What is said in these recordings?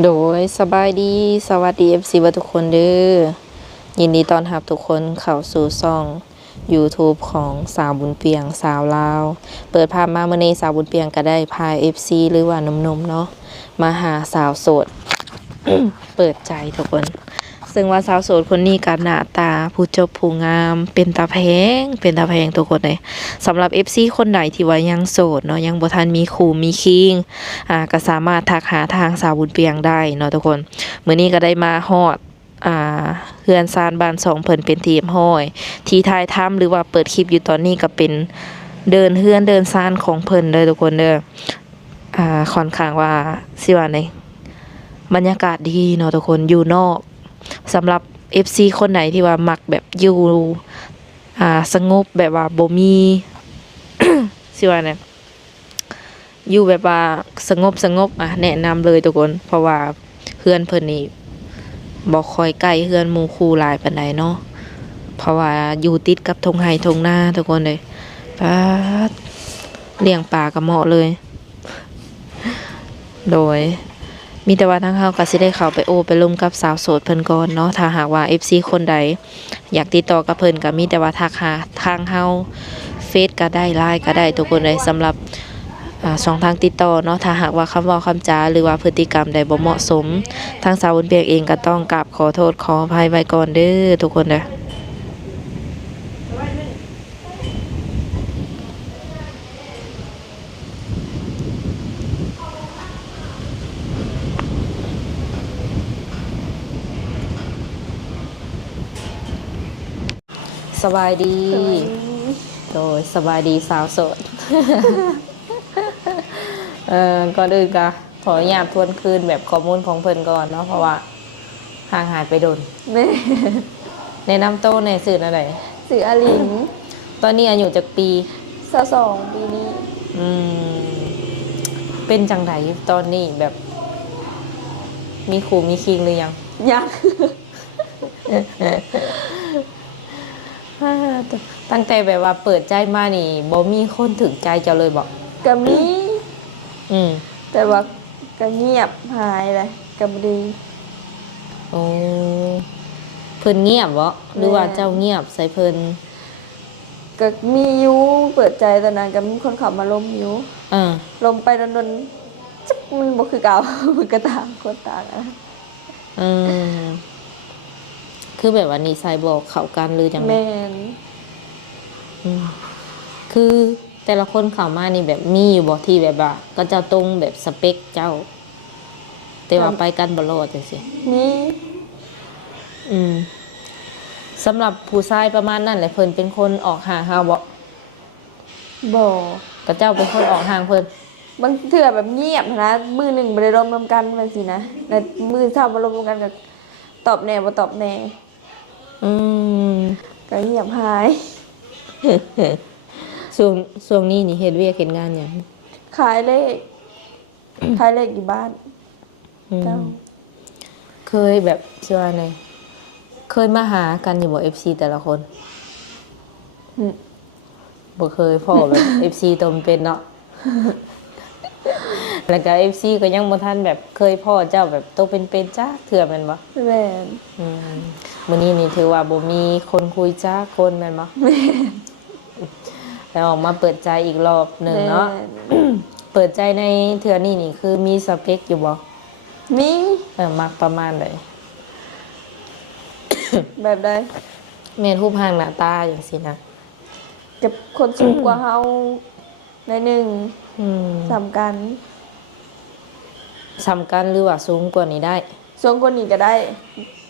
โดยสบายดีสวัสดี FC ว่าทุกคนเด้อยินดีต้อนรับทุกคนเข้าสู่ช่อง YouTube ของสาวบุญเปียงสาวลาวเปิดภาพมาเมื่อนี้สาวบุญเปียงก็ได้พา FC หรือว่าหนุ่มๆเนาะมาหาสาวโสด เปิดใจทุกคนซึ่งว่าสาวโสดคนนี้ก็หน้าตาผู้จบผู้งามเป็นตาแพงทุกคนเลยสำหรับ FC คนไหนที่ว่ายังโสดเนาะยังบ่ทันมีคู่มีคิงก็สามารถทักหาทางสาวบุญเปียงได้เนาะทุกคนมื้อนี้ก็ได้มาฮอดเฮือนซานบ้านสองเพิ่นเป็นทีมห้อยที่ถ่ายทำหรือว่าเปิดคลิปอยู่ตอนนี้ก็เป็นเดินเฮือนเดินซานของเพิ่นเด้อทุกคนเด้อค่อนข้างว่าสิว่าไดบรรยากาศดีเนาะทุกคนอยู่นอกสำหรับ FC คนไหนที่ว่ามักแบบอยู่สงบแบบว่าบ่มี สิว่าไดอยู่แบบว่าสงบแนะนำเลยทุกคนเพราะว่าเฮือนเพิ่นนี่บ่ค่อยใกล้เฮือนหมู่คู่หลายปานใดเนาะเพราะว่าอยู่ติดกับทงไร่ทงนาทุกคนเลยป๊าดเลี้ยงปลากระเหมาะเลย โดยมีแต่ว่าทางเฮาก็สิได้เข้าไปโอ้ไปร่วมกับสาวโสดเพิ่นก่อนเนาะถ้าหากว่า FC คนใดอยากติดต่อกับเพิ่นก็มีแต่ว่าทักหาทางเฮาเฟซก็ได้ LINE ก็ได้ทุกคนเลยสำหรับช่องทางติดต่อเนาะถ้าหากว่าคำเว้าคำจาหรือว่าพฤติกรรมใดบ่เหมาะสมทางสาวบุญเปียงเองก็ต้องกราบขอโทษขออภัยไว้ก่อนเด้อทุกคนเด้อสบายดีโดยสบายดีสาวโสด ก่อนอื่นก็ขออนุญาตทวนคืนแบบข้อมูลของเพิ่นก่อนเนาะเพราะว่าห่างหายไปโดน แม่ ในน้ำโต้ในสื่ออะไร สื่ออลิน ตอนนี้อายุจากปี 22 ปีนี้ อืมเป็นจังไดตอนนี้แบบ มีขู่มีคิงหรือยัง ยัง ตั้งแต่แบบว่าเปิดใจมานี่บ่มีคนถึงใจเจ้าเลยบอก ก็มี อืม แต่ว่าก็เงียบหายเลยก็บ่ดี โอ้เพิ่นเงียบบ่หรือว่าเจ้าเงียบใส่เพิ่น ก็มีอยู่เปิดใจตอนนั้นก็มีคนขับมาล้มอยู่ อ่า ล้มไปโดนๆจักมันบ่คือเก่า มันก็ต่างคนต่างอะ อืมคือแบบว่านิสัยบอกเข้ากันหรือจังได แม่น คือแต่ละคนเข้ามานี่แบบมีอยู่บ่ที่แบบว่าก็เจ้าตรงแบบสเปคเจ้า แต่ว่าไปกันบ่รอดจังซี่ มี อืมสำหรับผู้ชายประมาณนั้นแหละเพิ่นเป็นคนออกห่างเฮาบ่ บ่ ก็เจ้าเป็นคนออกห่างเพิ่น บางเทื่อแบบเงียบนะมือหนึ่งบ่ได้ล้มรวมกันว่าสินะแต่มือเช้ามาล้มรวมกันก็ตอบแหน่บ่ตอบแหน่ อืม ก็เงียบหาย ช่วงนี้นี่เฮ็ดเวียกเฮ็ดงานหยัง ขายเลข ขายเลขอยู่บ้าน อืม เจ้า เคยแบบชื่อว่าไงเคยมาหากันอยู่บ่ FC แต่ละคน อืม บ่เคยพ่อแบบ FC ตวมนเป็นเนาะ แล้วก็ FC ก็ยังบ่ทันแบบเคยพ่อเจ้าแบบโตเป็นๆจ้าเถื่อแม่นบ่ แม่น มื้อนี้นี่ถือว่าบ่มีคนคุยจ้าคนแม่นบ่แล้วออกมาเปิดใจอีกรอบหนึ่งเนาะ เปิดใจในเทื่อนี้นี่คือมีสเปคอยู่บ่ มี มักประมาณใด แบบใด แม่นรูปร่างหน้าตาจังซี่นะ กับคนสูงกว่าเฮาในหนึ่ง อืม สำคัญ สำคัญหรือว่าสูงกว่านี้ได้ สูงกว่านี้ก็ได้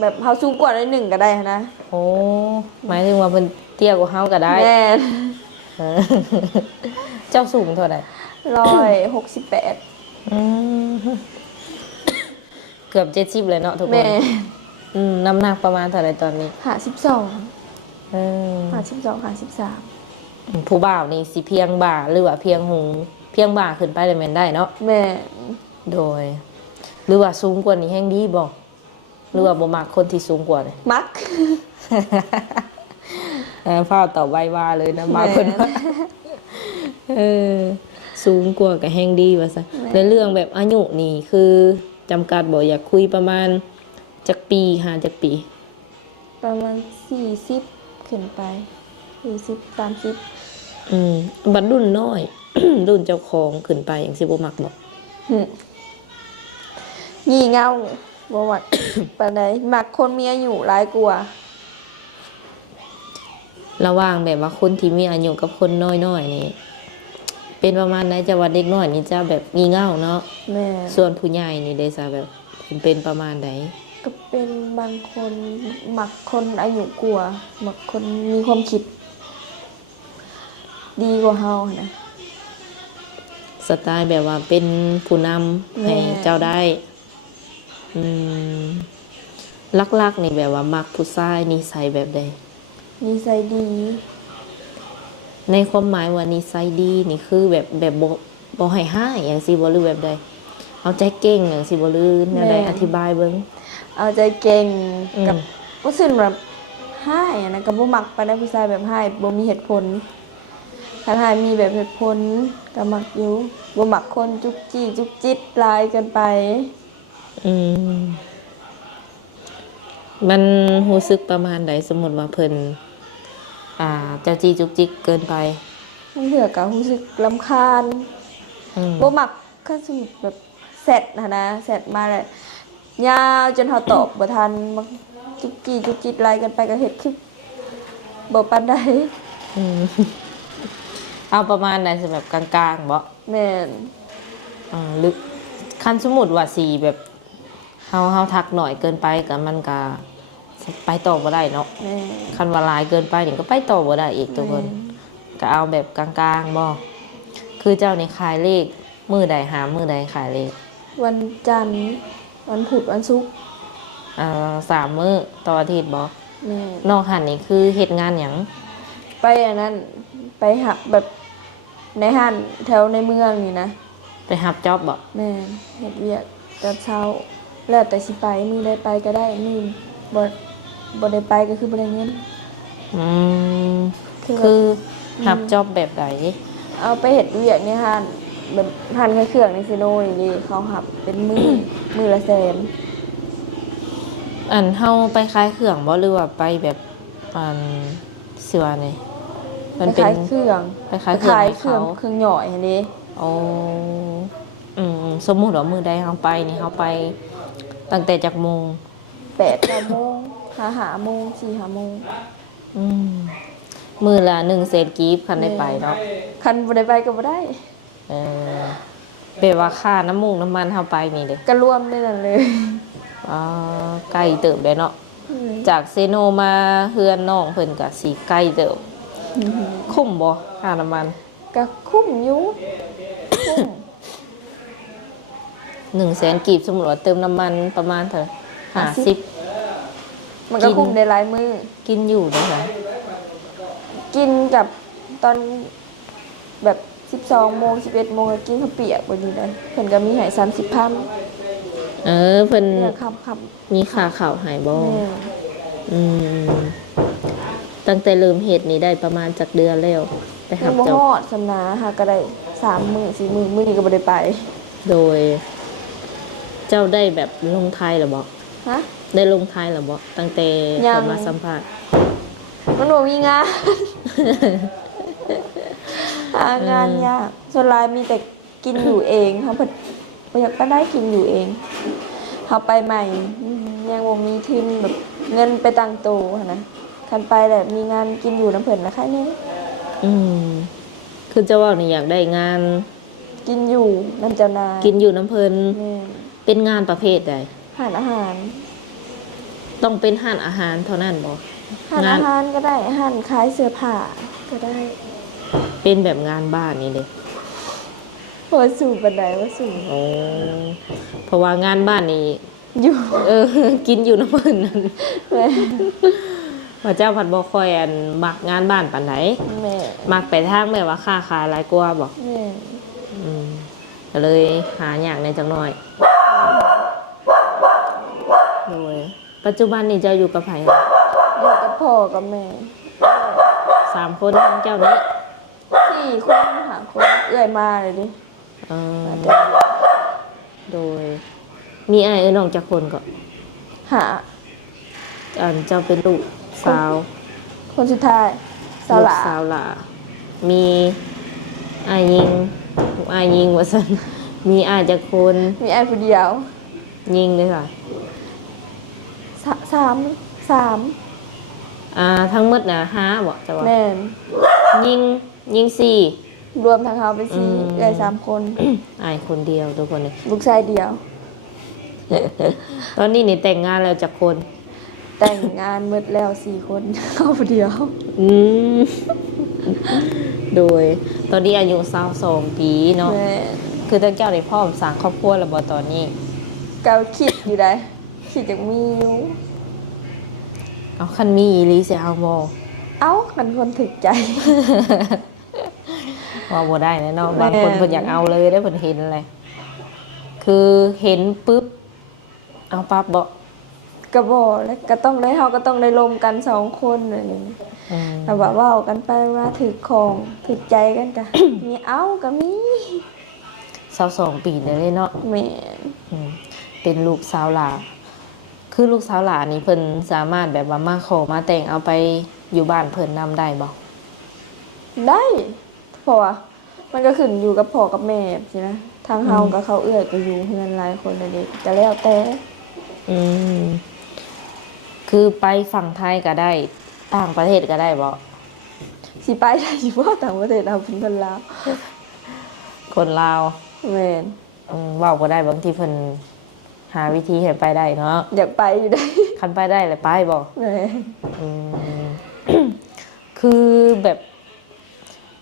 แบบเฮาสูงกว่าในหนึ่งก็ได้นะ โอ้หมายถึงว่าเพิ่นเตี้ยกว่าเฮาก็ได้ แม่น เออ เจ้าสูงเท่าใด 168 อืมเกือบ70เลยเนาะทุกค แม่ นน้ำหนักประมาณเท่าไหร่ตอนนี้ 52 เออ 52 53 ผู้บ่าวนี่สิเพียงบ่าหรือว่าเพียงหูเพียงบ่าขึ้นไปเลยแม่นได้เนาะ แม่น โดย หรือว่าสูงกว่านี้แฮงดีบ่หรือว่าบ่มักคนที่สูงกว่านี่ มัก ฟ้าตอบไวว่าเลยนะมาเพิ่นว่าเออสูงกว่าก็แฮงดีว่าซะแล้วเรื่องแบบอายุนี่คือ จำกัดบ่อยากคุยประมาณจักปีหาจักปี ประมาณ40ขึ้นไป40 30บัดรุ่นน้อย รุ่นเจ้าของขึ้นไปอย่างสิบ่มักบ่ งี่เง่าบ่มัก ปานใดมักคนมีอายุหลายกว่า ระหว่างแบบว่าคนที่มีอายุกับคนน้อยๆนี่เป็นประมาณไหนจะว่าเด็กน้อยนี่จะแบบงี่เง่าเนาะ แม่ ส่วนผู้ใหญ่นี่ได้ซะแบบเป็นประมาณใด ก็เป็นบางคนมักคนอายุกว่ามักคนมีความคิด ดีกว่าเฮานะ สไตล์แบบว่าเป็นผู้นำ แม่ ให้เจ้าได้ลักๆนี่แบบว่ามักผู้ชายนิสัยแบบใด นิสัยดี ในความหมายว่านิสัยดีนี่คือแบบบ่ให้ห้ายอย่างสิบ่หรือแบบใดเอาใจเก่งอย่างสิบ่หรือแนวใดอธิบายเบิ่ง เอาใจเก่งกับ อืม บ่สึนแบบให้อะนะก็บ่มักปานใดผู้ชายแบบให้บ่มีเหตุผลถ้าให้มีแบบเหตุผลก็มักอยู่บ่มักคนจุกจี้จุกจิตหลายเกินไป อืมมันรู้สึกประมาณใดสมมุติว่าเพิ่นเจ้าจี้จุกจิกเกินไป บางเทื่อก็รู้สึกรำคาญ อืม บ่มักก็สิแบบเสร็จนะเสร็จมาแล้วยาวจนเฮาตอบบ่ทันมักจุกจี้จุกจิตหลายเกินไปก็เฮ็ดคือบ่ปานใด อืมเอาประมาณใดสิแบบกลางๆบ่ แม่น หรือคันสมมุติว่าสิแบบเฮาทักหน่อยเกินไปก็มันก็ไปต่อบ่ได้เนาะ แม่ คันว่าหลายเกินไปนี่ก็ไปต่อบ่ได้อีกทุกคน ก็เอาแบบกลางๆบ่คือเจ้านี่ขายเลขมื้อใดหามื้อใดขายเลข วันจันทร์วันพุธวันศุกร์ 3 มื้อต่ออาทิตย์บ่ แม่ นอกหันนี่คือเฮ็ดงานหยัง ไปอันนั้นไปหักแบบในห้านแถวในเมืองนี่นะ ไปรับจ็อบบ่ แม่เฮ็ดเวียกตอนเช้าแล้วแต่สิไปมีได้ไปก็ได้มีบ่ได้ไปก็คือบ่ได้เงิน อืม คือ คือรับจ็อบแบบใด เอาไปเฮ็ดเวียกในห้านแบบห้านขายเครื่องในซิโนนี่ดิเขาหับเป็นมือละแสน อันเฮาไปขายเครื่องบ่หรือว่าไปแบบอันสิว่าไง ไปขายเครื่อง ไปขายเครื่องให้เขา เครื่องหย่อยอันนี้ โอ้สมมุติว่ามื้อใดเฮาไปนี่เฮาไปตั้งแต่จักโมง 8-9 โมง5-5 โมง4-5 โมง มื้อละ100,000กีบคันได้ไปเนาะ คันบ่ได้ไปก็บ่ได้ เออแปลว่าค่าน้ำมูกน้ำมันเฮาไปนี่เด้ ก็รวมได้นั่นเลย ใกล้เติบได้เนาะจากเซโนมาเฮือนน้องเพิ่นก็สิใกล้เติบคุ้มบ่ค่าน้ำมัน ก็คุ้มอยู่คุ้ม 100,000กีบสมมุติว่าเติมน้ำมันประมาณเท่าไหร่50 มันก็คุ้มได้หลายมื้อ กินอยู่เด้อค่ะ กินกับตอนแบบ12 โมง 11 โมงก็กินข้าวเปียกบ่ดีเลยเพิ่นก็มีให้30,000 เพิ่น เนี่ยครับ มีค่าข้าวให้บ่ แม่ อืมตั้งแต่เริ่มเฮ็ดนี่ได้ประมาณจักเดือนแล้วไป ยั หั ง บ บ่ เจ้า ฮอดสำนาหาก็ได้3 มื้อ 4 มื้อมื้อนี้ก็บ่ได้ไป โดย เจ้าได้แบบลงไทยหรือบ่ ฮะ ได้ลงไทยหรือบ่ตั้งแต่ ยัง เพิ่นมาสัมภาษณ์ มันบ่มีงาน หางานยากส่วนหลายมีแต่กินอยู่เองเฮาเพิ่นบ่อยากไปได้กินอยู่เองเฮาไปใหม่ยังบ่มีทุนแบบเงินไปตั้งโตหั้นนะคันไปแล้วมีงานกินอยู่น้ำเพิ่นนะค่ะนี่ อืมคือเจ้าว่านี่อยากได้งาน กินอยู่น้ำเจ้านาย กินอยู่น้ำเพิ่น แม่ เป็นงานประเภทใด หารอาหาร ต้องเป็นร้านอาหารเท่านั้นบ่ หารอาหารก็ได้อาหารขายเสื้อผ้าก็ได้ เป็นแบบงานบ้านนี่เด้ บ่สูงปานใดบ่สูง โอ้เพราะว่างานบ้านนี่ อยู่ กินอยู่น้ำเพิ่นนั่น แม่ ว่าเจ้าผัดบ่ค่อยอันมักงานบ้านปานใด แม่ มักไปทางแบบว่าค้าขายหลายกว่าบ่ แม่ ก็เลยหาอย่างในจังหน่อยโดยปัจจุบันนี่เจ้าอยู่กับไผอะ อยู่กับพ่อกับแม่ 3 คนทั้งเจ้านี้ 4 คน5 คนเอื้อยมาเลยดิ เออโดย มีอ้ายเอ้ยน้องจักคนก็ หา อันเจ้าเป็นลูกสาว คนสุดท้ายสาว ลู ห ก ลา สาวหลามีอ้ายยิงลูกอ้ายยิงว่าซั่นมีอ้ายจักคน มีไอ้ผู้เดียว ยิงเลยค่ะ สามสาม ทั้งหมดน่ะ5บ่จะว่า แม่น ยิง4 รวมทั้งเขาเป็นสี่ อืม ได้3 คน อ้ายคนเดียวทุกคนเลย ลูกชายเดียว ตอนนี้นี่แต่งงานแล้วจักคน แต่งงานหมดแล้ว4 คนเขาผู้เดียว อืม โดยตอนนี้อายุ22ปีเนาะ แม่ คือตั้งเจ้าได้พร้อมสร้างครอบครัวแล้วบ่ตอนนี้ ก็คิดอยู่ได้คิดจากมีอยู่ เอาคันมีอีหลีสิเอาบ่ เอ้ากันคนถึกใจ ว่าบ่ได้แน่เนาะ แม่ บางคนเพิ่นอยากเอาเลยได้เพิ่นเห็นอะไรคือเห็นปุ๊บเอาปั๊บบ่ กระบอกแล้วก็ต้องได้เฮาก็ต้องได้ลมกัน2 คนอะไรอย่างนี้ อืม แต่ว่าเว้ากันไปว่าถึกของถึกใจกันจ้ะ มีเอ้าก็มี 22ปีเลยเนาะ แม่น อืมเป็นลูกสาวหลาคือลูกสาวหลานี่เพิ่นสามารถแบบว่ามาขอมาแต่งเอาไปอยู่บ้านเพิ่นนำได้บ่ ได้เพราะว่ามันก็ขึ้นอยู่กับพ่อกับแม่สินะทางเฮากับเขาเอื้อยก็อยู่เฮือนหลายคนเลยเด็กจะแล้วแต่ อืมคือไปฝั่งไทยก็ได้ต่างประเทศก็ได้บ่ สิไปได้สิบ่ต่างประเทศเอาเป็นคนลาว คนลาว แม่น เว้าบ่ได้บางทีเพิ่นหาวิธีให้ไปได้เนาะ อยากไปอยู่ได้ คันไปได้เลยไปบ่ แม่น อืม คือแบบ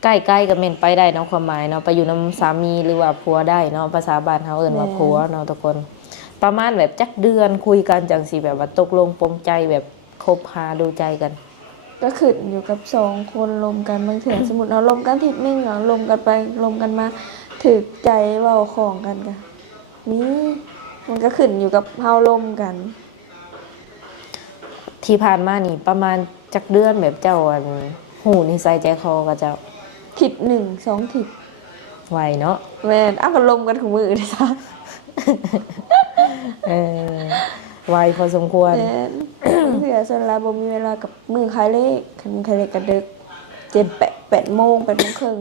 ใกล้ๆกับเมนไปได้เนาะความหมายเนาะไปอยู่น้ำสามีหรือว่าผัวได้เนาะภาษาบ้านเขาเอิ่นว่าผัวเนาะทุกคน ประมาณแบบจักเดือนคุยกันจังสิแบบว่าตกลงปลงใจแบบคบหาดูใจกัน ก็ขึ้นอยู่กับ2 คนลมกันบางเถื่อสมมุติเอาลมกันอาทิศนึงเอาลมกันไปลมกันมาถึกใจเว้าของกันกะนี่มันก็ขึ้นอยู่กับเฮาลมกัน ที่ผ่านมานี่ประมาณจักเดือนแบบเจ้าอันหูนิสัยใจคอกับเจ้า ทิศ1 2ทิศ ไวเนาะ แม่นอ้าวก็ลมกันของมือได้ซะ เออไวพอสมควร แม่น เถื่อส่วนหลายบ่มีเวลากับมือขายเลขคันขายเลขก็ดึก7 8 โมง8 โมงครึ่ง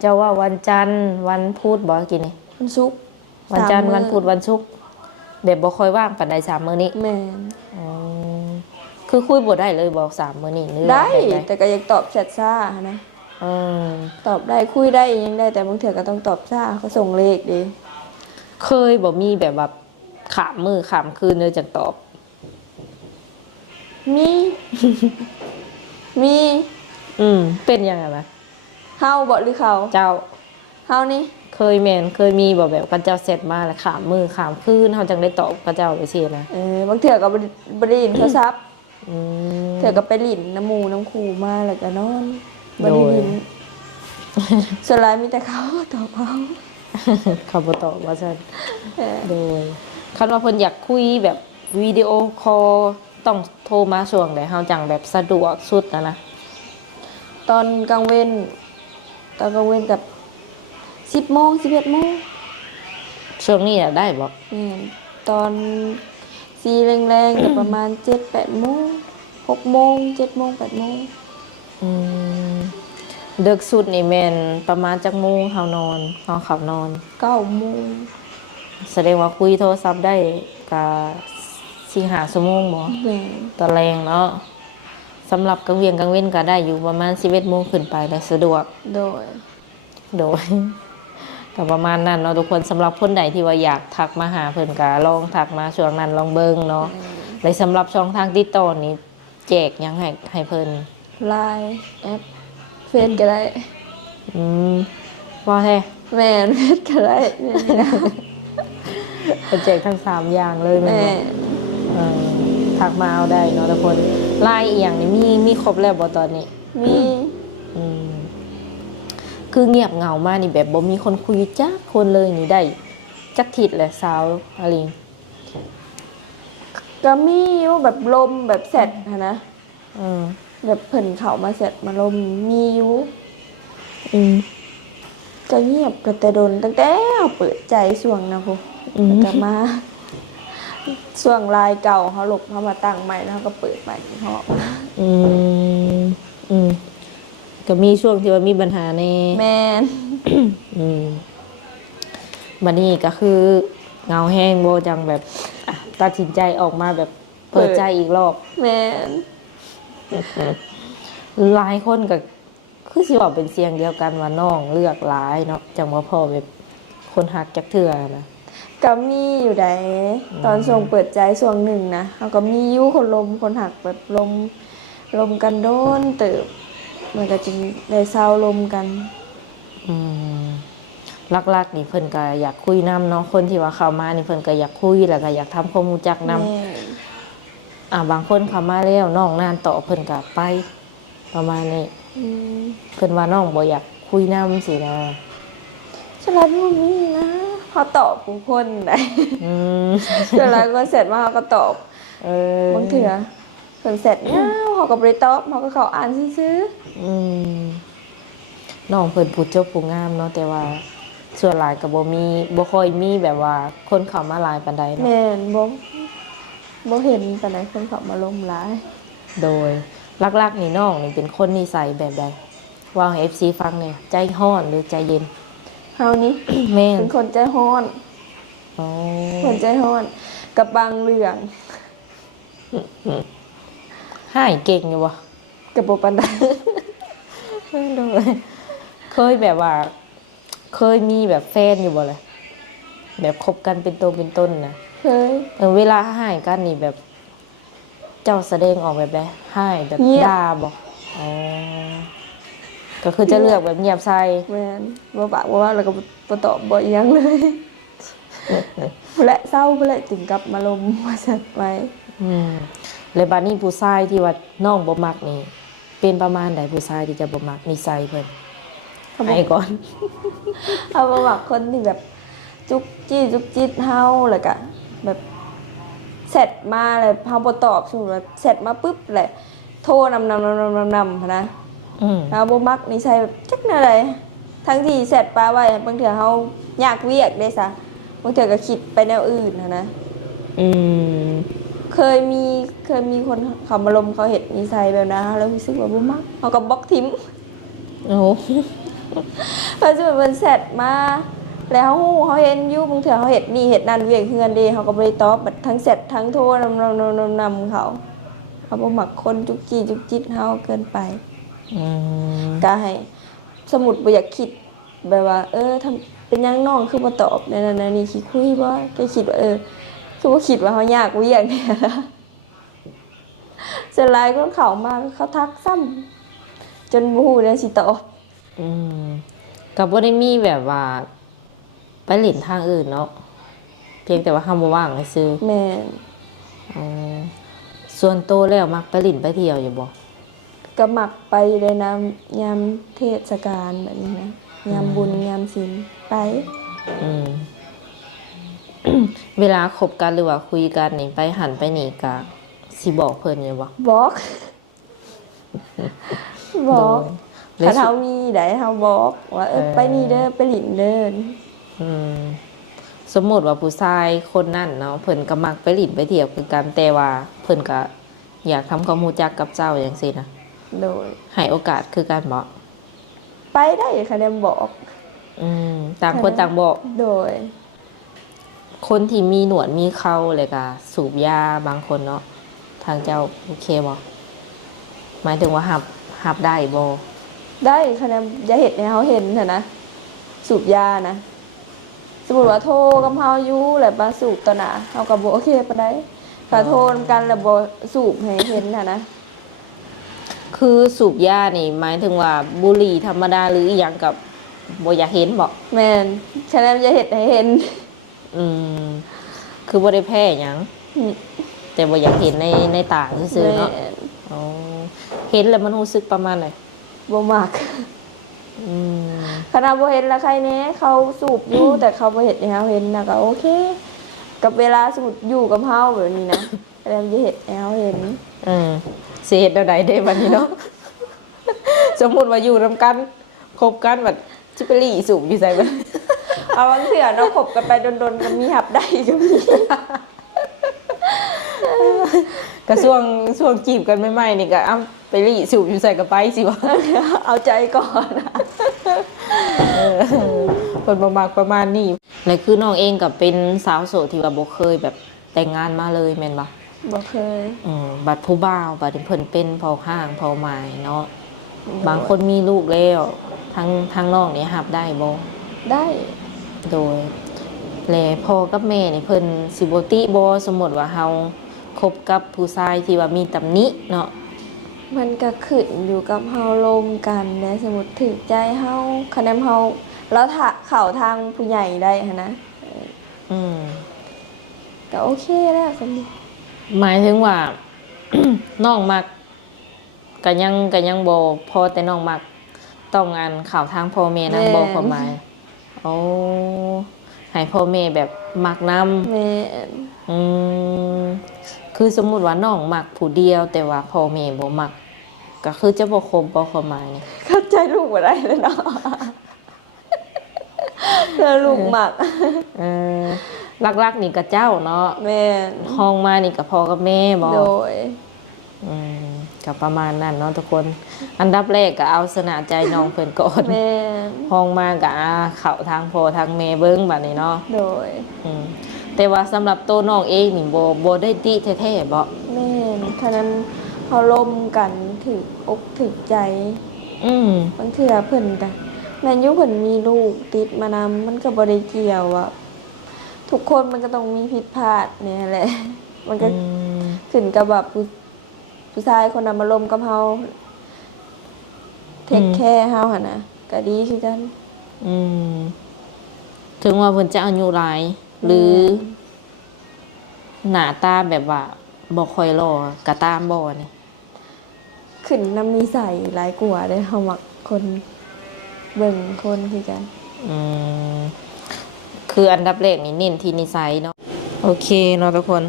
เจ้าว่าวันจันทร์วันพุธบ่กินนี่ วันศุกร์ วันจันทร์ 3 วันพุธวันศุกร์แบบบ่ค่อยว่างปานใด3มื้อนี้ แม่น อืมคือคุยบ่ได้เลยบอก3มื้อนี้หรือว่า ได้ แบบ แต่ก็ยังตอบแชทซ่านะ อืม ตอบได้คุยได้ยังได้แต่บางเถื่อก็ต้องตอบซ่าเขาส่งเลขดิ เคยบ่มีแบบว่าขามมือขามคืนเลยจังตอบ มี มี เป็นยังไงล่ะ เฮาบ่หรือเขา เจ้า เฮานี่ เคยแม่นเคยมีบ่แบบกับเจ้าเสร็จมาแล้วขามมือขามคืนเฮาจังได้ตอบกับเจ้าไปซี่นะ บางเถื่อก็บ่ได้ลินโทรศัพท์ อืม เถื่อก็ไปลินน้ำหมูน้ำคูมาแล้วก็นอนบ่ โด ได้ ย ลินส่วนหลายมีแต่เขาตอบเขา เขาบ่ตอบว่าซั่น เออ โดยคันว่าเพิ่นอยากคุยแบบวิดีโอคอลต้องโทรมาช่วงใดเฮาจังแบบสะดวกสุดนะ ตอนกลางเว้นกับ10 โมง 11 โมง ช่วงนี้น่ะได้บ่ ตอนสีแรงๆก็ประมาณ7-8 โมง6 โมง7 โมง8 โมง อืมดึกสุดนี่แม่นประมาณจักโมงเฮานอนเฮาเข้านอน 9 โมง แสดงว่าคุยโทรศัพท์ได้ก็4-5 ชั่วโมงบ่ แม่น ตอนแรงเนาะสำหรับกลางเวียนกลางเว้นก็ได้อยู่ประมาณ11โมงขึ้นไปแล้วสะดวก โดย โดย ก็ประมาณนั้นเนาะทุกคนสำหรับคนใดที่ว่าอยากทักมาหาเพิ่นก็ลองทักมาช่วงนั้นลองเบิ่งเนาะและสำหรับช่องทางติดต่อนี้แจกหยังให้เพิ่น ไลน์แอปเฟซก็ได้ อืมว่าแท้ แม่นเฟซก็ได้แม่น เพิ่นแจกทั้ง3อย่างเลยแม่น แม่ บ่เออทักมาเอาได้เนาะทุกคนไลน์อีหยังนี่มีครบแล้วบ่ตอนนี้ มี อืมคือเงียบเหงามากนี่แบบบ่มีคนคุยจักคนเลยนี่ได้จักทิศแหละสาวอลิง ก็มีอยู่แบบลมแบบแซดหั้นนะ อืม แบบเพิ่นเข้ามาแซดมาลมมีอยู่ อืม ก็เงียบก็แต่โดนตั้งแต่เปิดใจช่วงนะพุแล้วก็มา ช่วงลายเก่าเขาหลบเขามาตั้งใหม่แล้วเขาก็เปิดใหม่เขา อืมอืมก็มีช่วงที่ว่ามีปัญหาใน แม่น อืมบัดนี้ก็คือเงาแห้งโบจังแบบอ่ะตัดสินใจออกมาแบบเปิดใจอีกรอบ แม่น หลายคนก็คือสิบอกเป็นเสียงเดียวกันว่าน้องเลือกหลายเนาะจังว่าพอแบบคนหักจักเทื่อนะ ก็มีอยู่ใดตอนช่วงเปิดใจช่วงหนึ่งนะเขาก็มีอยู่คนลมคนหักแบบลมกันโดนเติบมันก็จึงได้เศร้าลมกัน อืมลักๆนี่เพิ่นก็อยากคุยนํเนาะคนที่ว่าเข้ามานี่เพิ่นก็อยากคุยแล้วก็อยากทำความรู้จักนํ แม่น บางคนเข้ามาแล้วน้องนานต่อเพิ่นก็ไป ประมาณนี้ อืม เพิ่นว่าน้องบ่อยากคุยนํสินะ ฉลาดมันมีนะเขาตอบผู้คนได้ อืม ฉลาดก็เสร็จมาเขาก็ตอบ เออบ างเถื่อเพิ่นเสร็จเนี่ยเขาก็บ่ไปตอบเขาก็เขาอ่านซื่อ อืมน้องเพิ่นพูดจบผู้งามเนาะแต่ว่าส่วนหลายก็บ่ค่อยมีแบบว่าคนเข้ามาหลายปานใด ๆ เนาะ แม่นบ่เห็นปานใดคนเขามาลมหลาย โดยลักๆนี่น้องนี่เป็นคนนิสัยแบบใดว่าให้ FC ฟังเนี่ยใจร้อนหรือใจเย็น เฮานี่ แม่น เป็นคนใจร้อน อ๋อ คนใจร้อนกับบางเรื่อง ให้เก่งอยู่บ่ กับบ่ปานใด โดยเคยแบบว่า เคยมีแบบแฟนอยู่บ่เลยแบบคบกันเป็นตัวเป็นต้นนะ เคย เวลาให้กันนี่แบบ เจ้าแสดงออกแบบใดให้แบบ เงียบ ด่าบ่อ๋อก็คือจะเลือกแบบเงียบใส่ แม่นบ่ปากบ่ว่าแล้วก็บ่ตอบบ่อีหยังเลยและเศร้าและจึงกลับมาลมมาสัตว์ไว้ อืมแล้วบัดนี้ผู้ชายที่ว่าน้องบ่มักนี่ เป็นประมาณใดผู้ชายที่จะบ่มักนิสัยเพิ่น เขาบอก ให้ก่อน เอาบ่มักคนที่แบบ จุกจี้จุกจิตเฮาแล้วก็แบบเสร็จมาเลยเฮาบ่ตอบสมมุติว่าเสร็จมาปึ๊บแหละโทรนำนะ อืม เฮาบ่มักนิสัยแบบจักแนวใดทั้งที่เสร็จปาไว้บางเทื่อเฮาอยากเวียกเด้ซะบางเทื่อก็คิดไปแนวอื่นนะ อืม เคยมีคนเขามาลมเขาเห็นนิสัยแบบนั้นแล้วรู้สึกว่าบ่มักเขาก็บล็อกทิ้ง โอ้โห เพราะจะเป็นแซดมาแล้วเขาเห็นอยู่บางเถื่อเขาเห็นนี่เห็นนั่นเวียงเฮือนเดเขาก็บ่ไปตอบบัดทั้งแซดทั้งโทรนำเขาบ่มักคนจุกจี้จุกจิตเฮาเกินไป อืม ก็ให้สมุดบ่อยากคิดแบบว่า ทำเป็นหยังน้องคือบ่ตอบนั่นนี่คิดคุยบ่ก็คิดว่าคือบ่คิดว่าเขายากเวียงเนี่ยนะส่วนหลายคนเข้ามาเขาทักซ้ำจนบ่ฮู้ได้สิตอบ อืมก็บ่ได้มีแบบว่า ไปเล่นทางอื่นเนาะเพียงแต่ว่าเฮาบ่ว่างซื่อ แม่น อ๋อส่วนตัวแล้วมักไปเล่นไปเที่ยวอยู่บ่ ก็มักไปเลยนะยามเทศกาลแบบนี้นะยามบุญยามศีลไป อืม เวลาคบกันหรือว่าคุยกันนี่ไปหันไปนี่ก็สิบอกเพิ่นอยู่บ่ บอกบอก โดย ถ้าเฮามีได้เฮาบอกว่าไปนี่เด้อไปหลินเด้อ อืมสมมุติว่าผู้ชายคนนั้นเนาะเพิ่นก็มักไปหลินไปเที่ยวคือกันแต่ว่าเพิ่นก็อยากทำความรู้จักกับเจ้าอย่างซี่นะ โดย ให้โอกาสคือกันบ่ ไปได้คะแนนบอก ต่างคนต่างบอก โดย คนที่มีหนวดมีเคราเลยก็สูบยาบางคนเนาะทางเจ้าโอเคบ่หมายถึงว่าหับได้บ่ ได้คะแนนอย่าเห็นให้เฮาเห็นเถอะนะสูบยานะสมมุติว่าโทรกับเฮาอยู่แล้วมาสูบต่อหน้าเฮาก็บ่โอเคปานใดถ้าโทรนำกันแล้วบ่สูบให้เห็นน่ะนะ คือสูบยานี่หมายถึงว่าบุหรี่ธรรมดาหรืออีหยังกับบ่อยากเห็นบ่ แม่นฉะนั้นอย่าเห็นให้เห็น อืมคือบ่ได้แพ้หยัง อืม แต่บ่อยากเห็นในตาซื่อๆเนาะ แม่น อ๋อเห็นแล้วมันรู้สึกประมาณไหน บ่มัก อืม ขนาดบ่เห็นแล้วใครแน่เขาสูบอยู่ แต่เขาบ่เห็นให้เราเห็นนะก็โอเค กับเวลาสมมุติอยู่กับเฮาแบบนี้นะแล้วจะเห็นให้เราเห็น สิเฮ็ดแนวใดได้บัดนี้เนาะ สมมุติว่าอยู่นำกันคบกันแบบสิไปหลีสูบอยู่ไสบ่ เอาบางเถื่อเนาะคบกันไปดนๆก็มีหับได้ก็มี ก็ช่วงจีบกันใหม่ๆนี่ก็อ้ำไปรีสูบอยู่ใส่กระไปสิวะ เอาใจก่อน คนประมาณนี้แล้วคือน้องเองก็เป็นสาวโสดที่ว่าบ่เคยแบบแต่งงานมาเลยแม่นบ่ บ่เคย บัดผู้บ่าวบัดเพิ่นเป็นเผาห้างเผาหมายเนาะบางคนมีลูกแล้วทั้งน้องนี่รับได้บ่ ได้ โดยแลพ่อกับแม่นี่เพิ่นสิบ่ติบ่สมมุติว่าเฮาคบกับผู้ชายที่ว่ามีตำหนิเนาะ มันก็ขึ้นอยู่กับเฮาลมกันนะสมมุติถึกใจเฮาคะแนนเฮาแล้วถ้าเข้าทางผู้ใหญ่ได้หันนะ อืม ก็โอเคแล้วสมมุติ หมายถึงว่า น้องมักก็ยังบ่พอแต่น้องมักต้องงานข่าวทางพ่อแม่นำบ่ความหมายโอ้ให้พ่อแม่แบบมักนำ แม่น คือสมมุติว่าน้องมักผู้เดียวแต่ว่าพ่อแม่บ่มักก็คือจะบ่คบบ่ความหมายนี่ เข้าใจลูกบ่ได้เลยเนาะ แล้วลูกมัก เออหลักๆนี่ก็เจ้าเนาะ แม่น ห้องมานี่ก็พ่อกับแม่บ่ โดย ก็ประมาณนั้นเนาะทุกคน อันดับแรกก็เอาชนะใจน้องเพิ่นก่อน แม่น ห้องมาก็เข้าทางพ่อทางแม่เบิ่งบัดนี้เนาะ โดย แต่ว่าสำหรับตัวน้องเองนี่บ่ได้ติแท้ๆบ่ แม่นฉะนั้นเฮาลมกันถึกอกถึกใจ อืม บางเทื่อเพิ่นก็แม่นอยู่เพิ่นมีลูกติดมานำมันก็บ่ได้เกี่ยวอะทุกคนมันก็ต้องมีผิดพลาดเนี่ยแหละ มันก็ขึ้นกับแบบผู้ชายคนนั้นมาลมกับเฮาเทคแคร์เฮาหั่นน่ะก็ดีคือกัน ถึงว่าเพิ่นจะอายุหลาย หรือหน้าตาแบบว่าบ่ค่อยหล่อก็ตามบ่นี่ ขึ้นนำนิสัยหลายกว่าได้เฮามักคนเบิ่งคนคือกัน คืออันดับแรกนี่เน้นที่นิสัยเนาะโอเคเนาะทุกคน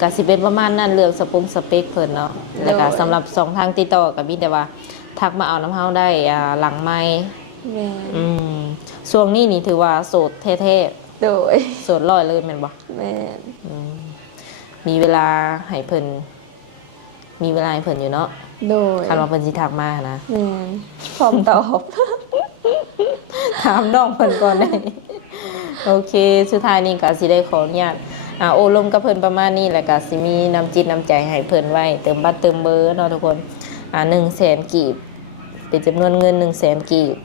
ก็สิเป็นประมาณนั้นเลือกสเปคเพิ่นเนาะแล้วก็สำหรับ2ทางติดต่อก็มีแต่ว่าทักมาเอาน้ำเฮาได้หลังไมค์ แม่น ช่วงนี้นี่ถือว่าโสดแท้ โดย ๆโสดร้อยเลยแม่นบ่ แม่น มีเวลาให้เพิ่นอยู่เนาะ โดย คันว่าเพิ่นสิทักมานะ แม่นพร้อมตอบ ถามน้องเพิ่นก่อนได้ โอเคสุดท้ายนี้ก็สิได้ขออนุญาตโอ้ลมกับเพิ่นประมาณนี้แล้วก็สิมีน้ำจิตน้ำใจให้เพิ่นไว้เติมบัตรเติมเบอร์เนาะทุกคน100,000 กีบเป็นจำนวนเงิน 100,000 กีบ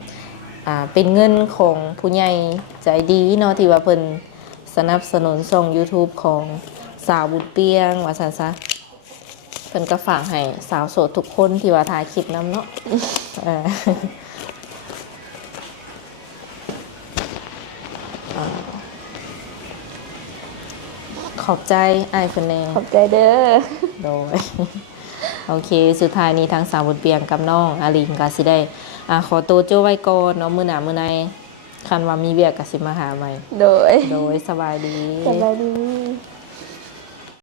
เป็นเงินของผู้ใหญ่ใจดีเนาะที่ว่าเพิ่นสนับสนุนช่อง YouTube ของสาวบุญเปียงว่าซั่นซะเพิ่นก็ฝากให้สาวโสดทุกคนที่ว่าถ่ายคลิปนํเนาะ ขอบใจไอ้ายเพิ่นแน่ ขอบใจเด้อ โดย โอเค สุดท้ายนี้ทางสาวบุญเปียงกับน้องอาลินก็สิได้ขอตัวเจ้าไว้ก่อนเนาะมื้อหน้ามื้อในคันว่ามีเวียกก็สิมาหาใหม่ โดย โดยสบายดี สบายดี